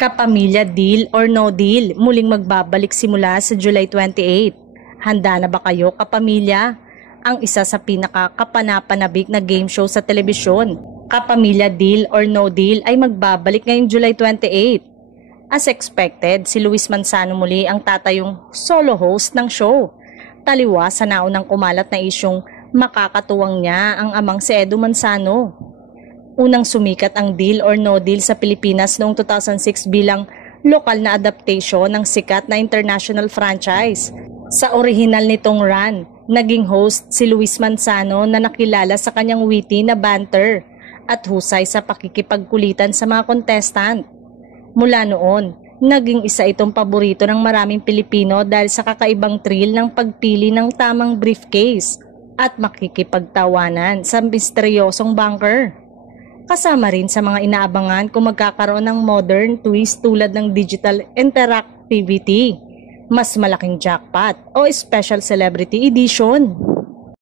Kapamilya, deal or no deal, muling magbabalik simula sa July 28. Handa na ba kayo, kapamilya? Ang isa sa pinakakapanapanabik na game show sa telebisyon, Kapamilya, Deal or No Deal, ay magbabalik ngayong July 28. As expected, si Luis Manzano muli ang tatayong solo host ng show. Taliwa sa naunang kumalat na isyong makakatuwang niya ang amang si Edu Manzano. Unang sumikat ang Deal or No Deal sa Pilipinas noong 2006 bilang lokal na adaptation ng sikat na international franchise. Sa orihinal nitong run, naging host si Luis Manzano na nakilala sa kanyang witty na banter at husay sa pakikipagkulitan sa mga contestant. Mula noon, naging isa itong paborito ng maraming Pilipino dahil sa kakaibang thrill ng pagpili ng tamang briefcase at makikipagtawanan sa misteryosong bunker. Kasama rin sa mga inaabangan kung magkakaroon ng modern twist tulad ng digital interactivity, mas malaking jackpot o special celebrity edition.